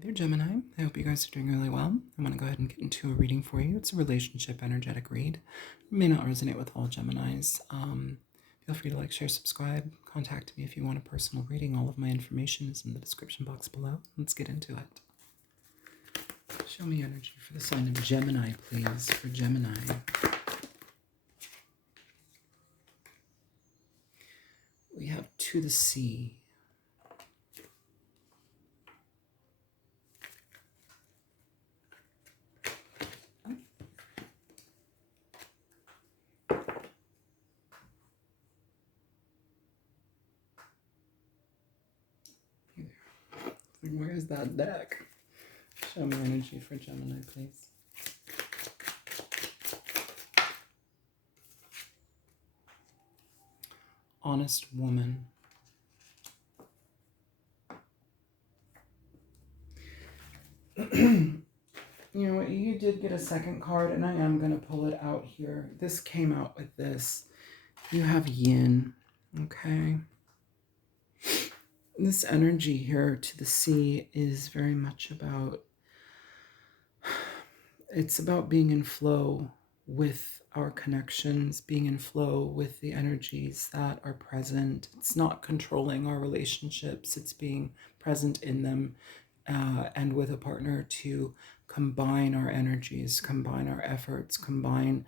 Dear Gemini, I hope you guys are doing really well. I want to go ahead and get into a reading for you. It's a relationship energetic read. It may not resonate with all Geminis. Feel free to like, share, subscribe. Contact me if you want a personal reading. All of my information is in the description box below. Let's get into it. Show me energy for the sign of Gemini, please, for Gemini. We have to the sea. Where's that deck? Show me energy for Gemini, please. Honest woman. You know what? You did get a second card, and I am going to pull it out here. This came out with this. You have yin, okay? This energy here to the sea is very much about, it's about being in flow with our connections, being in flow with the energies that are present. It's not controlling our relationships, it's being present in them and with a partner to combine our energies, combine our efforts, combine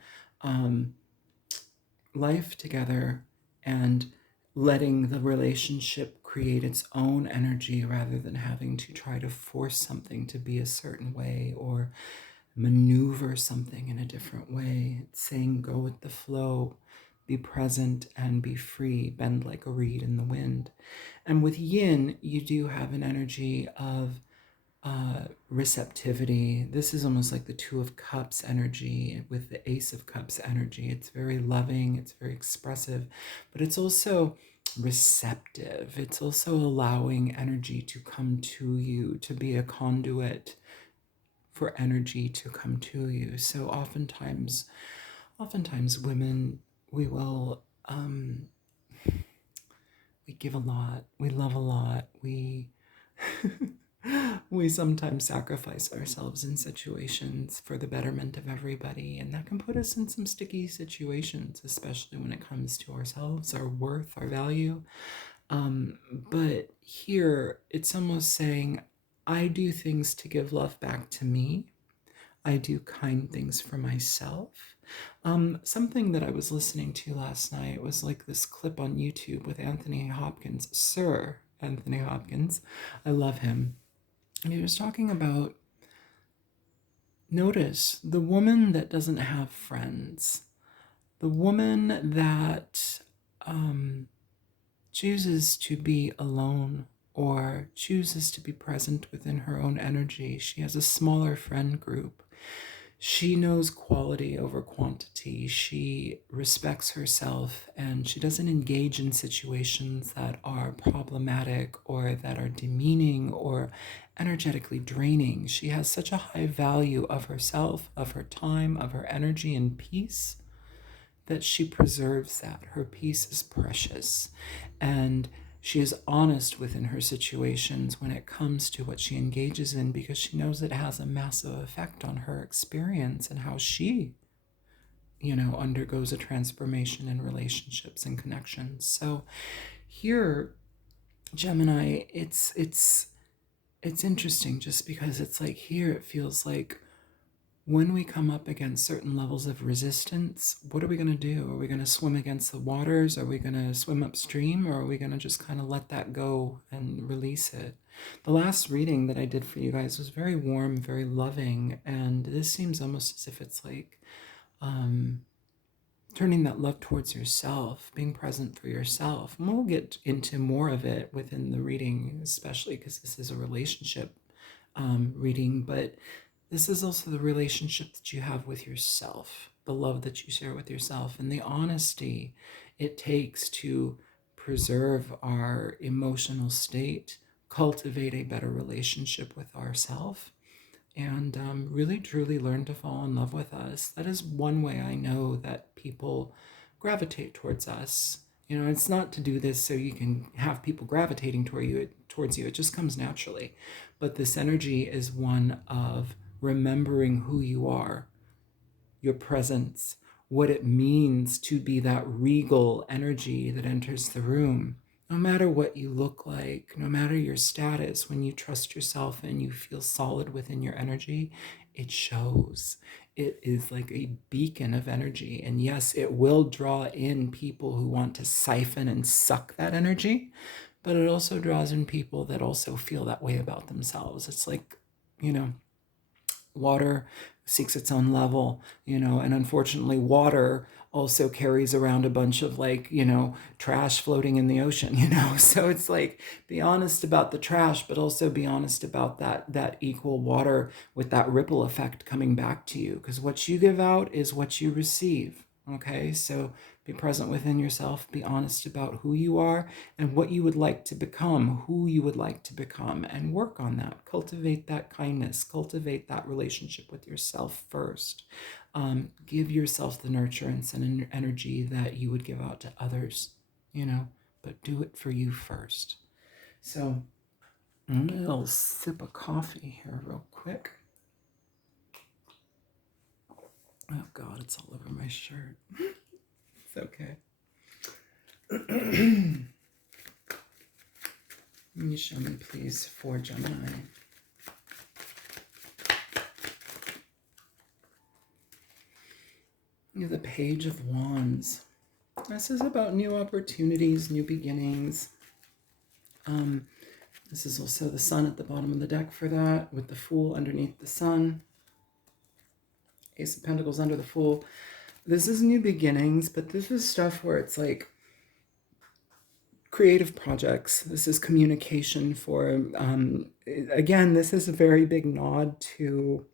life together, and letting the relationship create its own energy rather than having to try to force something to be a certain way or maneuver something in a different way. It's saying go with the flow, be present and be free, bend like a reed in the wind. And with yin, you do have an energy of receptivity. This is almost like the Two of Cups energy with the Ace of Cups energy. It's very loving, it's very expressive, but it's also receptive. It's also allowing energy to come to you, to be a conduit for energy to come to you. So oftentimes women, we will, we give a lot, we love a lot, we we sometimes sacrifice ourselves in situations for the betterment of everybody, and that can put us in some sticky situations, especially when it comes to ourselves, our worth, our value. But here, it's almost saying, I do things to give love back to me. I do kind things for myself. Something that I was listening to last night was like this clip on YouTube with Anthony Hopkins, Sir Anthony Hopkins. I love him. And he was talking about, notice the woman that doesn't have friends, the woman that chooses to be alone or chooses to be present within her own energy. She has a smaller friend group. She knows quality over quantity. She respects herself, and she doesn't engage in situations that are problematic or that are demeaning or energetically draining. She has such a high value of herself, of her time, of her energy and peace, that she preserves that. Her peace is precious. And she is honest within her situations when it comes to what she engages in, because she knows it has a massive effect on her experience and how she, undergoes a transformation in relationships and connections. So here, Gemini, it's interesting just because it's like here it feels like when we come up against certain levels of resistance, what are we going to do? Are we going to swim against the waters? Are we going to swim upstream? Or are we going to just kind of let that go and release it? The last reading that I did for you guys was very warm, very loving. And this seems almost as if it's like turning that love towards yourself, being present for yourself. And we'll get into more of it within the reading, especially because this is a relationship reading. But this is also the relationship that you have with yourself, the love that you share with yourself, and the honesty it takes to preserve our emotional state, cultivate a better relationship with ourselves, and really truly learn to fall in love with us. That is one way I know that people gravitate towards us. It's not to do this so you can have people gravitating towards you. It just comes naturally. But this energy is one of remembering who you are, your presence, what it means to be that regal energy that enters the room. No matter what you look like, no matter your status, when you trust yourself and you feel solid within your energy, it shows. It is like a beacon of energy. And yes, it will draw in people who want to siphon and suck that energy, but it also draws in people that also feel that way about themselves. It's like, you know, water seeks its own level, and unfortunately water also carries around a bunch of like, trash floating in the ocean, so it's like, be honest about the trash, but also be honest about that equal water with that ripple effect coming back to you, because what you give out is what you receive. Okay, so be present within yourself, be honest about who you are and what you would like to become, who you would like to become, and work on that. Cultivate that kindness, cultivate that relationship with yourself first. Give yourself the nurturance and energy that you would give out to others, but do it for you first. So, a little sip of coffee here, real quick. Oh, God, it's all over my shirt. It's okay. Can you show me, please, for Gemini? You have the Page of Wands. This is about new opportunities, new beginnings. This is also the Sun at the bottom of the deck for that, with the Fool underneath the Sun. Ace of Pentacles under the Fool. This is new beginnings, but this is stuff where it's like creative projects. This is communication for, again, this is a very big nod to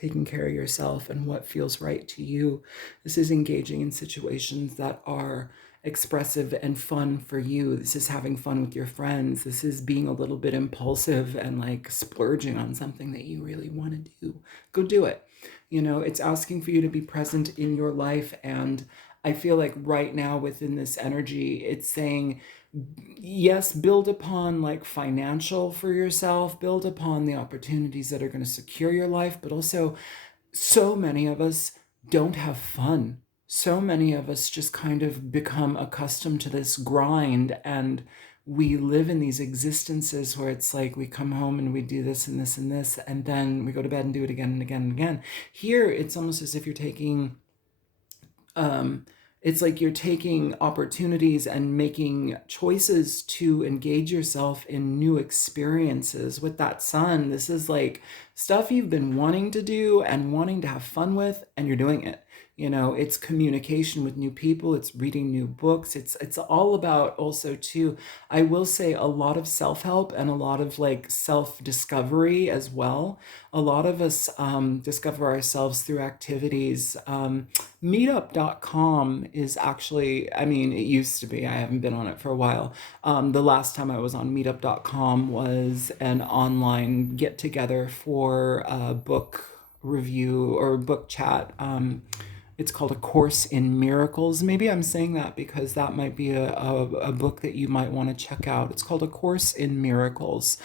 taking care of yourself and what feels right to you. This is engaging in situations that are expressive and fun for you. This is having fun with your friends. This is being a little bit impulsive and like splurging on something that you really want to do. Go do it. It's asking for you to be present in your life. And I feel like right now within this energy, it's saying, yes, build upon like financial for yourself, build upon the opportunities that are going to secure your life, but also so many of us don't have fun. So many of us just kind of become accustomed to this grind, and we live in these existences where it's like we come home and we do this and this and this, and then we go to bed and do it again and again and again. Here, it's almost as if you're taking it's like you're taking opportunities and making choices to engage yourself in new experiences. With that Sun, this is like stuff you've been wanting to do and wanting to have fun with, and you're doing it. It's communication with new people, it's reading new books, it's all about also too, I will say, a lot of self-help and a lot of like self-discovery as well. A lot of us discover ourselves through activities. Meetup.com is actually, I mean, it used to be, I haven't been on it for a while. The last time I was on meetup.com was an online get together for a book review or book chat. It's called A Course in Miracles. Maybe I'm saying that because that might be a book that you might want to check out. It's called A Course in Miracles.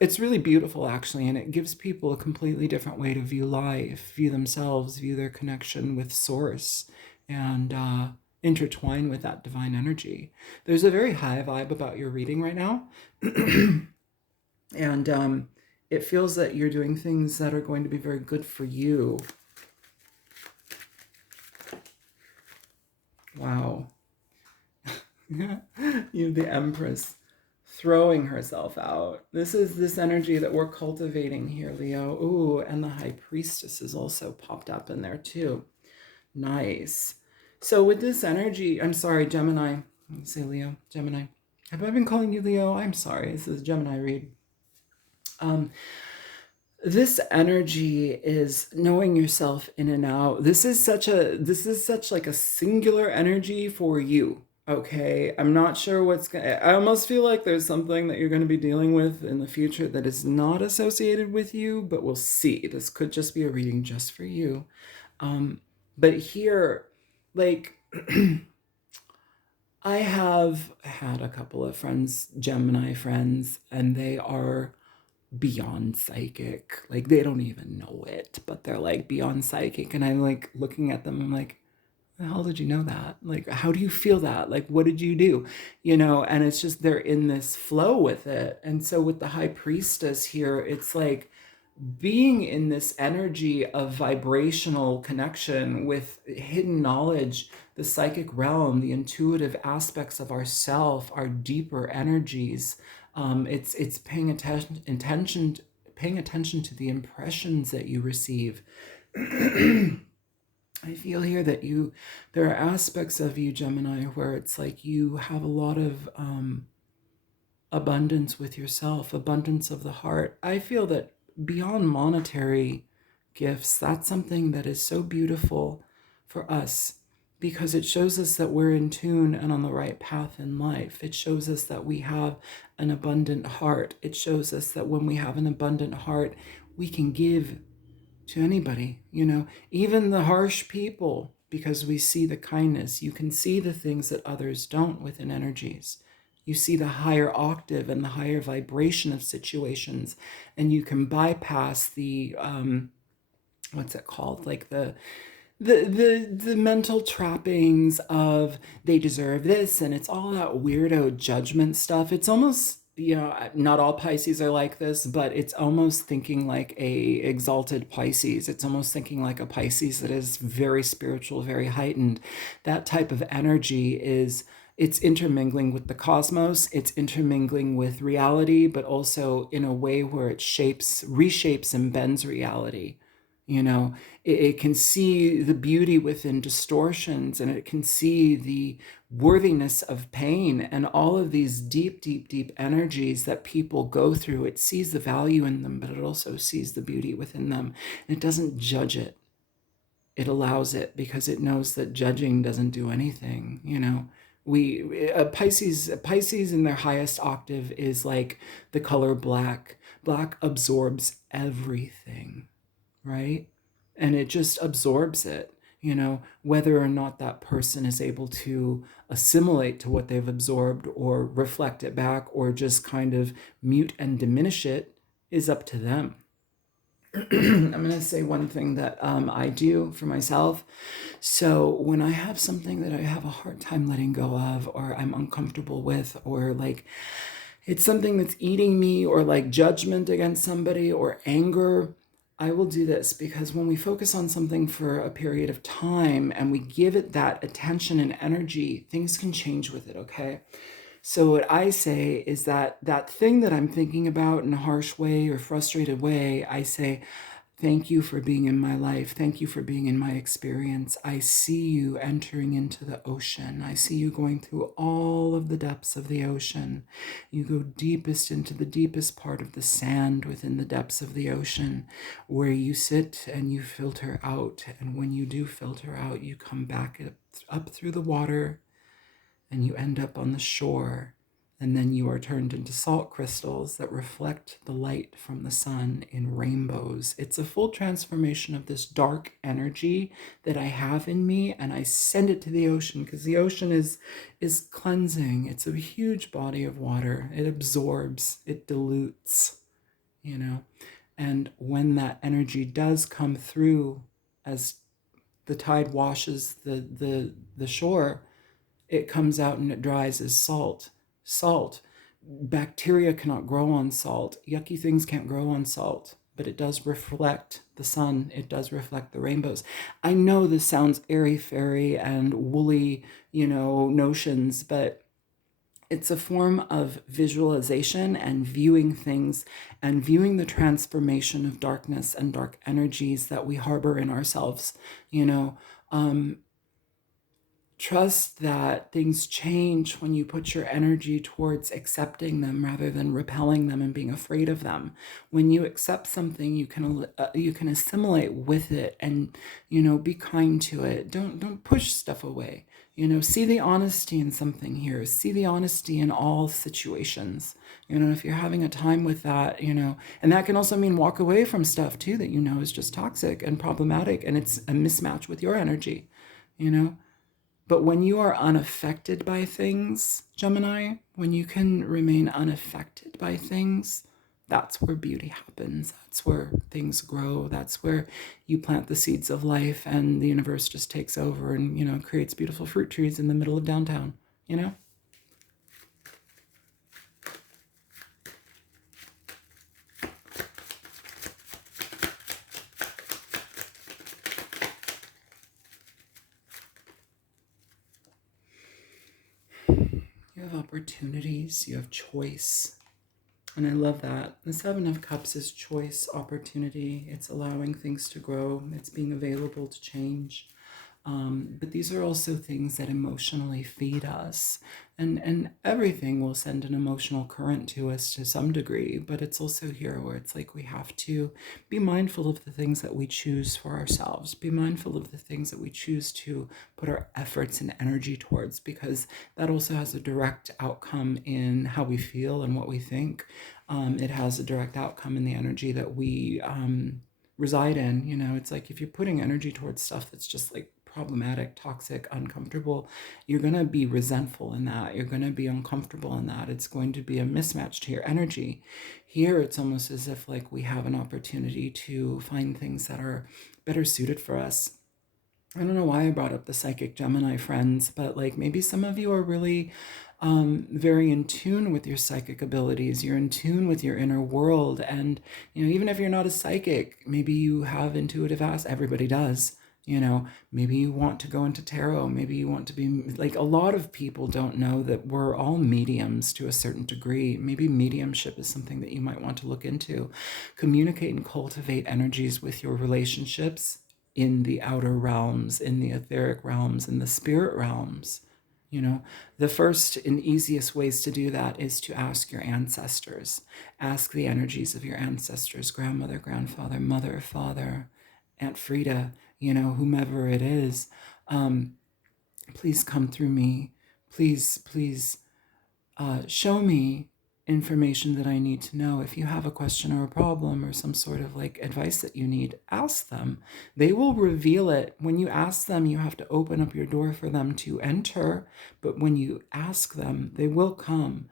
It's really beautiful, actually, and it gives people a completely different way to view life, view themselves, view their connection with Source, and intertwine with that divine energy. There's a very high vibe about your reading right now. And it feels that you're doing things that are going to be very good for you. Wow. You, the Empress, throwing herself out. This is this energy that we're cultivating here, Leo. Ooh, and the High Priestess is also popped up in there too. Nice. So with this energy, I'm sorry, Gemini. Let me say Leo, Gemini. Have I been calling you Leo? I'm sorry. This is Gemini read. This energy is knowing yourself in and out. This is such like a singular energy for you. Okay, I'm not sure I almost feel like there's something that you're going to be dealing with in the future that is not associated with you, but we'll see. This could just be a reading just for you. But here, like, I have had a couple of friends, Gemini friends, and they are beyond psychic. Like they don't even know it, but they're like beyond psychic. And I'm like looking at them, I'm like, the hell did you know that? Like, how do you feel that? Like, what did you do? You know, and it's just they're in this flow with it. And so with the high priestess here, it's like being in this energy of vibrational connection with hidden knowledge, the psychic realm, the intuitive aspects of ourself, our deeper energies. It's paying attention to the impressions that you receive. I feel here that there are aspects of you, Gemini, where it's like you have a lot of abundance with yourself, abundance of the heart. I feel that beyond monetary gifts, that's something that is so beautiful for us because it shows us that we're in tune and on the right path in life. It shows us that we have an abundant heart. It shows us that when we have an abundant heart, we can give to anybody, even the harsh people, because we see the kindness. You can see the things that others don't within energies. You see the higher octave and the higher vibration of situations, and you can bypass the what's it called, like the mental trappings of they deserve this, and it's all that weirdo judgment stuff. It's almost, not all Pisces are like this, but it's almost thinking like a exalted Pisces. It's almost thinking like a Pisces that is very spiritual, very heightened. That type of energy it's intermingling with the cosmos, it's intermingling with reality, but also in a way where it reshapes and bends reality. It can see the beauty within distortions, and it can see the worthiness of pain and all of these deep, deep, deep energies that people go through. It sees the value in them, but it also sees the beauty within them. And it doesn't judge it. It allows it because it knows that judging doesn't do anything. Pisces in their highest octave is like the color black. Black absorbs everything, right? And it just absorbs it, whether or not that person is able to assimilate to what they've absorbed or reflect it back or just kind of mute and diminish it is up to them. I'm going to say one thing that I do for myself. So when I have something that I have a hard time letting go of, or I'm uncomfortable with, or like it's something that's eating me, or like judgment against somebody or anger, I will do this because when we focus on something for a period of time and we give it that attention and energy, things can change with it, okay? So what I say is that thing that I'm thinking about in a harsh way or frustrated way, I say, thank you for being in my life. Thank you for being in my experience. I see you entering into the ocean. I see you going through all of the depths of the ocean. You go deepest into the deepest part of the sand within the depths of the ocean, where you sit and you filter out. And when you do filter out, you come back up through the water and you end up on the shore. And then you are turned into salt crystals that reflect the light from the sun in rainbows. It's a full transformation of this dark energy that I have in me, and I send it to the ocean because the ocean is cleansing. It's a huge body of water. It absorbs, it dilutes, And when that energy does come through as the tide washes the shore, it comes out and it dries as salt. Salt. Bacteria cannot grow on salt. Yucky things can't grow on salt, but it does reflect the sun. It does reflect the rainbows. I know this sounds airy-fairy and woolly, notions, but it's a form of visualization and viewing things and viewing the transformation of darkness and dark energies that we harbor in ourselves, Trust that things change when you put your energy towards accepting them rather than repelling them and being afraid of them. When you accept something, you can assimilate with it and be kind to it. Don't push stuff away. See the honesty in something here. See the honesty in all situations. If you're having a time with that, and that can also mean walk away from stuff too that is just toxic and problematic and it's a mismatch with your energy. But when you are unaffected by things, Gemini, when you can remain unaffected by things, that's where beauty happens. That's where things grow. That's where you plant the seeds of life and the universe just takes over and, creates beautiful fruit trees in the middle of downtown, you know? You have opportunities, you have choice. And I love that. The Seven of Cups is choice, opportunity. It's allowing things to grow. It's being available to change. But these are also things that emotionally feed us. And everything will send an emotional current to us to some degree. But it's also here where it's like we have to be mindful of the things that we choose for ourselves. Be mindful of the things that we choose to put our efforts and energy towards, because that also has a direct outcome in how we feel and what we think. It has a direct outcome in the energy that we reside in. It's like if you're putting energy towards stuff that's just like problematic, toxic, uncomfortable, you're going to be resentful in that. You're going to be uncomfortable in that. It's going to be a mismatch to your energy. Here, it's almost as if like we have an opportunity to find things that are better suited for us. I don't know why I brought up the psychic Gemini friends, but like maybe some of you are really very in tune with your psychic abilities. You're in tune with your inner world. And, even if you're not a psychic, maybe you have intuitive everybody does. Maybe you want to go into tarot. Maybe you want to be like, a lot of people don't know that we're all mediums to a certain degree. Maybe mediumship is something that you might want to look into. Communicate and cultivate energies with your relationships in the outer realms, in the etheric realms, in the spirit realms. The first and easiest ways to do that is to ask your ancestors. Ask the energies of your ancestors, grandmother, grandfather, mother, father, Aunt Frida, whomever it is. Please come through me. Please show me information that I need to know. If you have a question or a problem or some sort of like advice that you need, ask them. They will reveal it. When you ask them, you have to open up your door for them to enter. But when you ask them, they will come.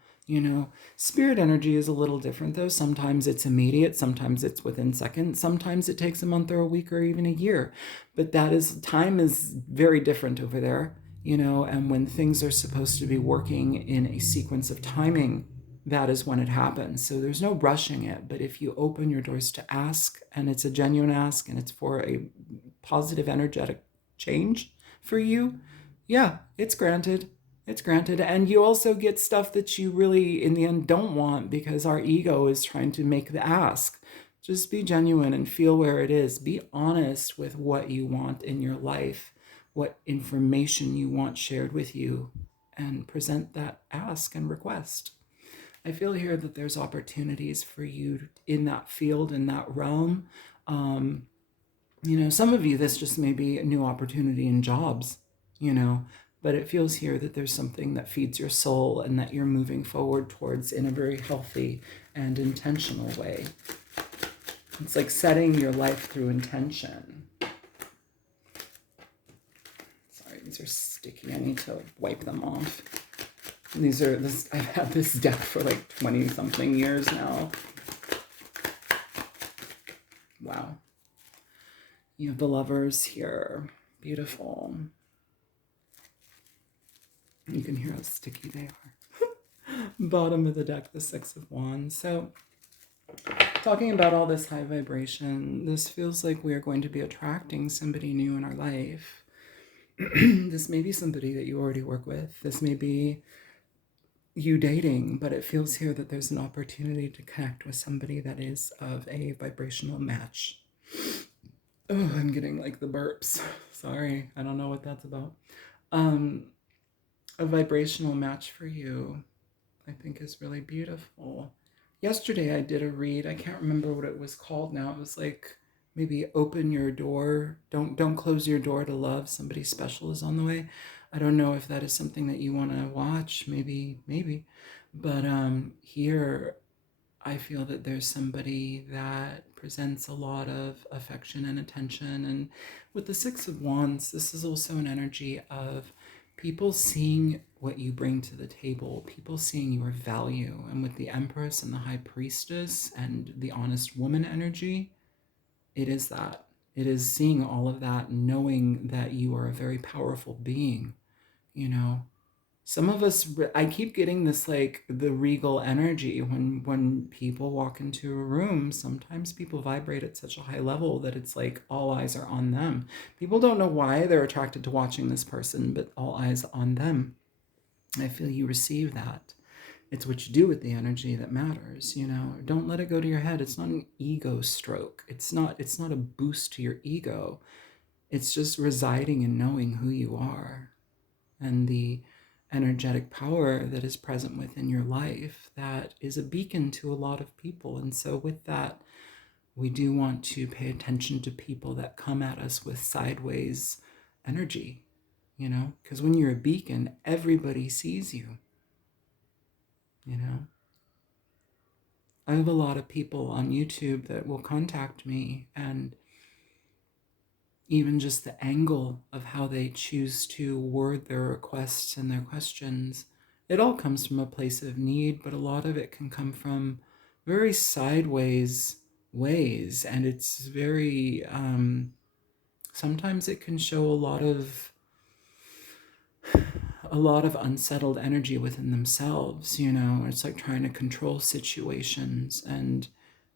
Spirit energy is a little different though. Sometimes it's immediate, sometimes it's within seconds, sometimes it takes a month or a week or even a year. But time is very different over there. And when things are supposed to be working in a sequence of timing, that is when it happens. So there's no rushing it. But if you open your doors to ask, and it's a genuine ask, and it's for a positive energetic change for you, yeah, it's granted. It's granted. And you also get stuff that you really, in the end, don't want, because our ego is trying to make the ask. Just be genuine and feel where it is. Be honest with what you want in your life, what information you want shared with you, and present that ask and request. I feel here that there's opportunities for you in that field, in that realm. Some of you, this just may be a new opportunity in jobs, but it feels here that there's something that feeds your soul and that you're moving forward towards in a very healthy and intentional way. It's like setting your life through intention. Sorry, these are sticky. I need to wipe them off. I've had this deck for like 20 something years now. Wow. You have the Lovers here. Beautiful. You can hear how sticky they are. Bottom of the deck, the Six of Wands. So, talking about all this high vibration, this feels like we are going to be attracting somebody new in our life. This may be somebody that you already work with. This may be you dating, but it feels here that there's an opportunity to connect with somebody that is of a vibrational match. Oh, I'm getting like the burps. Sorry, I don't know what that's about. A vibrational match for you, I think, is really beautiful. Yesterday I did a read. I can't remember what it was called now. It was like maybe open your door. Don't close your door to love. Somebody special is on the way. I don't know if that is something that you want to watch. Maybe. But here I feel that there's somebody that presents a lot of affection and attention. And with the Six of Wands, this is also an energy of People seeing what you bring to the table, people seeing your value. And with the Empress and the High Priestess and the Honest Woman energy, it is that. It is seeing all of that, knowing that you are a very powerful being, you know. Some of us, I keep getting this like the regal energy when people walk into a room. Sometimes people vibrate at such a high level that it's like all eyes are on them. People don't know why they're attracted to watching this person, but all eyes on them. I feel you receive that. It's what you do with the energy that matters, you know. Don't let it go to your head. It's not an ego stroke. It's not a boost to your ego. It's just residing and knowing who you are and the energetic power that is present within your life that is a beacon to a lot of people. And so with that, we do want to pay attention to people that come at us with sideways energy, you know, because when you're a beacon, everybody sees you, you know. I have a lot of people on YouTube that will contact me, and even just the angle of how they choose to word their requests and their questions, it all comes from a place of need, but a lot of it can come from very sideways ways. And it's very, sometimes it can show a lot of unsettled energy within themselves, you know. It's like trying to control situations, and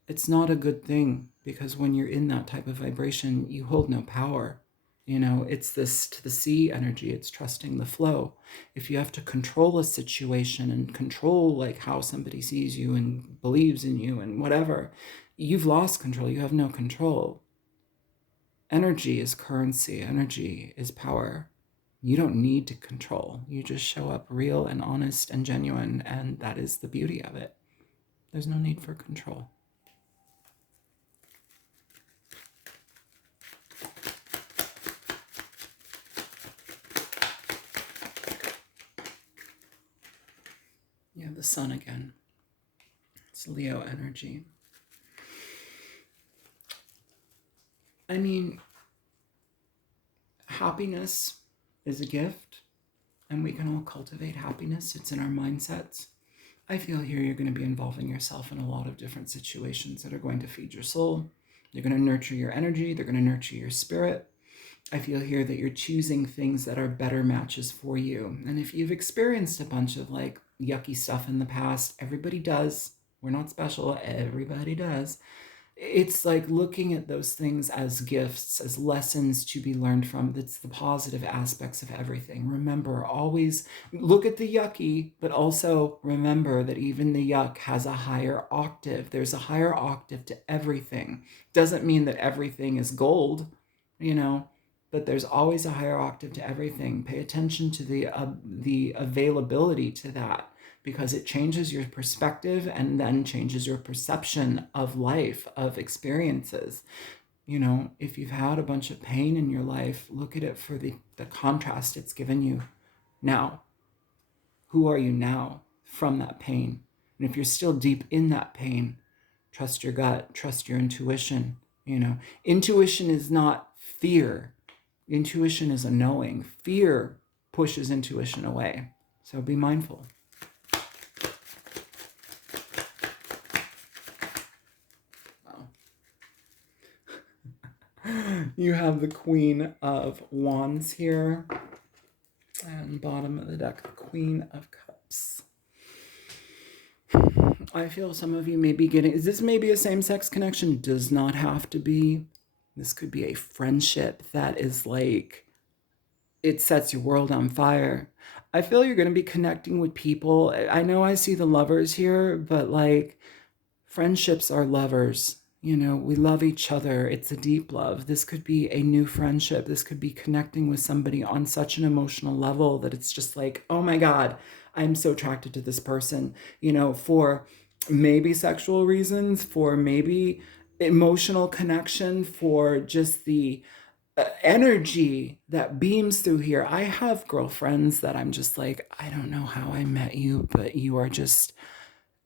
it's not a good thing, because when you're in that type of vibration, you hold no power. You know, it's this to the sea energy, it's trusting the flow. If you have to control a situation and control like how somebody sees you and believes in you and whatever, you've lost control. You have no control. Energy is currency, energy is power. You don't need to control. You just show up real and honest and genuine, and that is the beauty of it. There's no need for control. Yeah, the sun again. It's Leo energy. I mean, happiness is a gift, and we can all cultivate happiness. It's in our mindsets. I feel here you're going to be involving yourself in a lot of different situations that are going to feed your soul. They're going to nurture your energy. They're going to nurture your spirit. I feel here that you're choosing things that are better matches for you. And if you've experienced a bunch of like yucky stuff in the past, everybody does. We're not special. Everybody does. It's like looking at those things as gifts, as lessons to be learned from. That's the positive aspects of everything. Remember, always look at the yucky, but also remember that even the yuck has a higher octave. There's a higher octave to everything. Doesn't mean that everything is gold, you know, but there's always a higher octave to everything. Pay attention to the availability to that, because it changes your perspective and then changes your perception of life, of experiences. You know, if you've had a bunch of pain in your life, look at it for the contrast it's given you now. Who are you now from that pain? And if you're still deep in that pain, trust your gut, trust your intuition. You know, intuition is not fear. Intuition is a knowing. Fear pushes intuition away. So be mindful. You have the Queen of Wands here, and bottom of the deck, the Queen of Cups. I feel some of you may be getting, is this maybe a same-sex connection? Does not have to be. This could be a friendship that is like, it sets your world on fire. I feel you're going to be connecting with people. I know I see the lovers here, but like friendships are lovers. You know, we love each other. It's a deep love. This could be a new friendship. This could be connecting with somebody on such an emotional level that it's just like, oh my God, I'm so attracted to this person, you know, for maybe sexual reasons, for maybe emotional connection, for just the energy that beams through here. I have girlfriends that I'm just like, I don't know how I met you, but you are just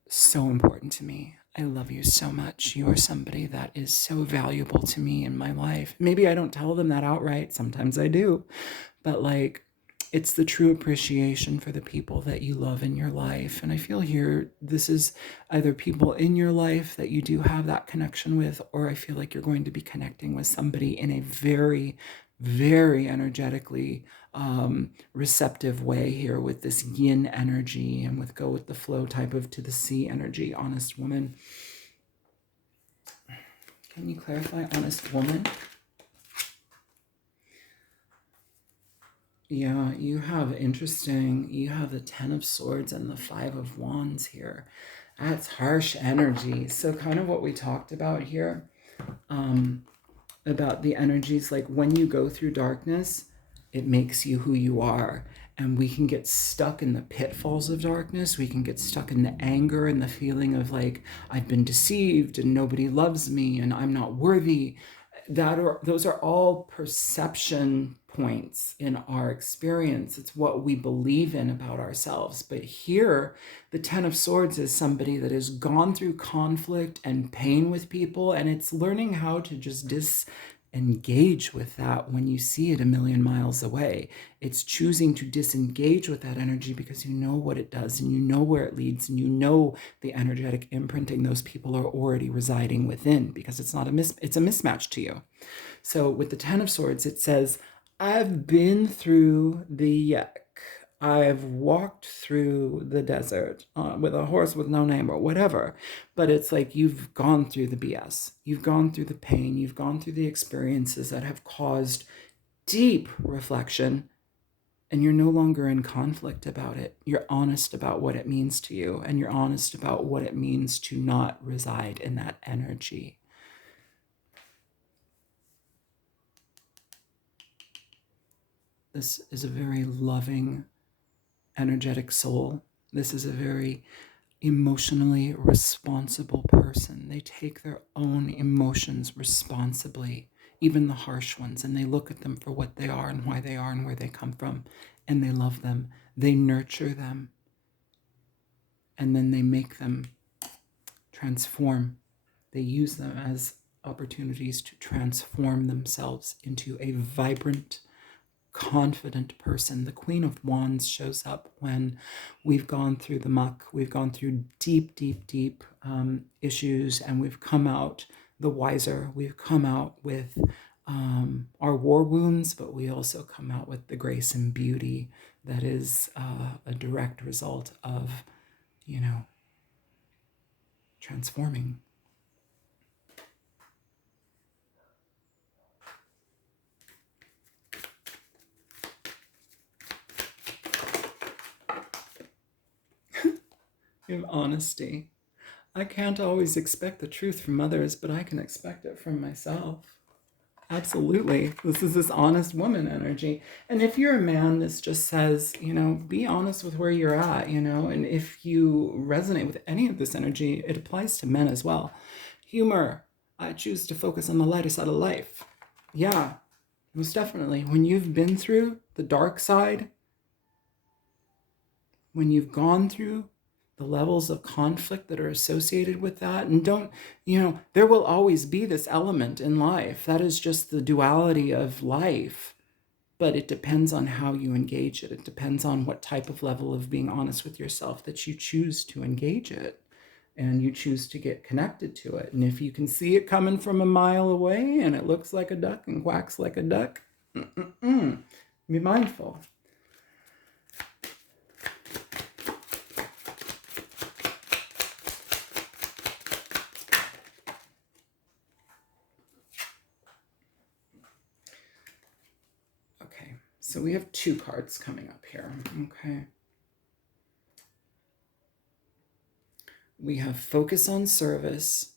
so important to me. I love you so much. You are somebody that is so valuable to me in my life. Maybe I don't tell them that outright. Sometimes I do. But like, It's the true appreciation for the people that you love in your life. And I feel here, this is either people in your life that you do have that connection with, or I feel like you're going to be connecting with somebody in a very, very energetically receptive way here with this yin energy and with go with the flow type of to the sea energy, honest woman. Can you clarify honest woman? Yeah, you have the 10 of Swords and the 5 of Wands here. That's harsh energy. So kind of what we talked about here, about the energies, like when you go through darkness, it makes you who you are. And we can get stuck in the pitfalls of darkness. We can get stuck in the anger and the feeling of like, I've been deceived and nobody loves me and I'm not worthy. Those are all perception points in our experience. It's what we believe in about ourselves. But here, the 10 of Swords is somebody that has gone through conflict and pain with people, and it's learning how to just disengage with that when you see it a million miles away. It's choosing to disengage with that energy because you know what it does and you know where it leads and you know the energetic imprinting those people are already residing within, because it's not it's a mismatch to you. So with the 10 of Swords, it says, I've been through the yuck. I've walked through the desert with a horse with no name or whatever. But it's like you've gone through the BS. You've gone through the pain. You've gone through the experiences that have caused deep reflection. And you're no longer in conflict about it. You're honest about what it means to you. And you're honest about what it means to not reside in that energy. This is a very loving, energetic soul. This is a very emotionally responsible person. They take their own emotions responsibly, even the harsh ones, and they look at them for what they are and why they are and where they come from, and they love them. They nurture them, and then they make them transform. They use them as opportunities to transform themselves into a vibrant, confident person. The Queen of Wands shows up when we've gone through the muck, we've gone through deep, deep, deep issues, and we've come out the wiser. We've come out with our war wounds, but we also come out with the grace and beauty that is a direct result of, transforming. You have honesty. I can't always expect the truth from others, but I can expect it from myself. Absolutely. This is this honest woman energy. And if you're a man, this just says, be honest with where you're at, and if you resonate with any of this energy, it applies to men as well. Humor. I choose to focus on the lighter side of life. Yeah, most definitely. When you've been through the dark side, when you've gone through the levels of conflict that are associated with that, and there will always be this element in life. That is just the duality of life, but it depends on how you engage it. It depends on what type of level of being honest with yourself that you choose to engage it, and you choose to get connected to it. And if you can see it coming from a mile away and it looks like a duck and quacks like a duck, be mindful. So we have 2 cards coming up here, okay? We have focus on service.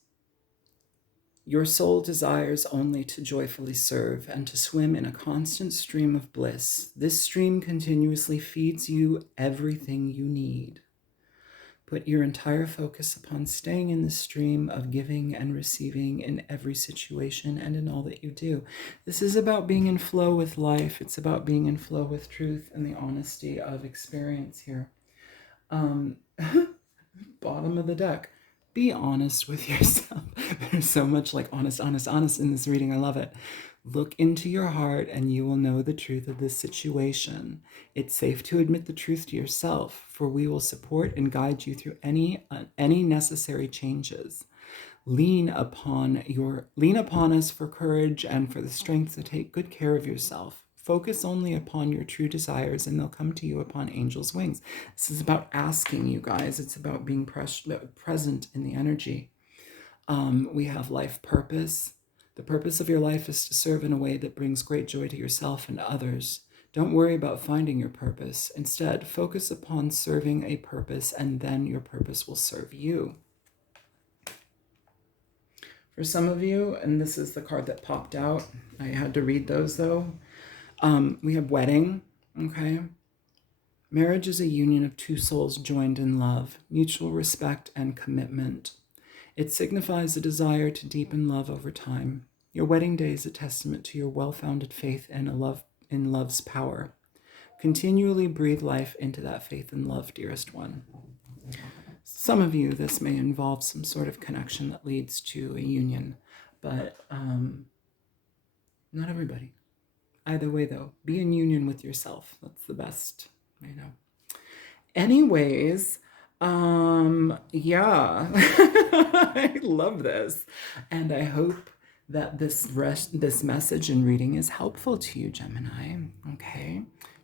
Your soul desires only to joyfully serve and to swim in a constant stream of bliss. This stream continuously feeds you everything you need. Put your entire focus upon staying in the stream of giving and receiving in every situation and in all that you do. This is about being in flow with life. It's about being in flow with truth and the honesty of experience here. Bottom of the deck. Be honest with yourself. There's so much like honest in this reading. I love it. Look into your heart and you will know the truth of this situation. It's safe to admit the truth to yourself, for we will support and guide you through any necessary changes. Lean upon us for courage and for the strength to take good care of yourself. Focus only upon your true desires and they'll come to you upon angels' wings. This is about asking, you guys. It's about being present in the energy. We have life purpose. The purpose of your life is to serve in a way that brings great joy to yourself and others. Don't worry about finding your purpose. Instead, focus upon serving a purpose, and then your purpose will serve you. For some of you, and this is the card that popped out, I had to read those though. We have wedding, okay? Marriage is a union of two souls joined in love, mutual respect, and commitment. It signifies a desire to deepen love over time. Your wedding day is a testament to your well-founded faith and in love's power. Continually breathe life into that faith and love, dearest one. Some of you, this may involve some sort of connection that leads to a union, but not everybody. Either way, though, be in union with yourself. That's the best, I know. Anyways, yeah, I love this. And I hope that this message and reading is helpful to you, Gemini. Okay.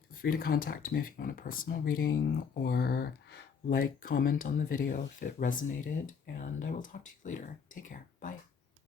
Feel free to contact me if you want a personal reading or comment on the video if it resonated. And I will talk to you later. Take care. Bye.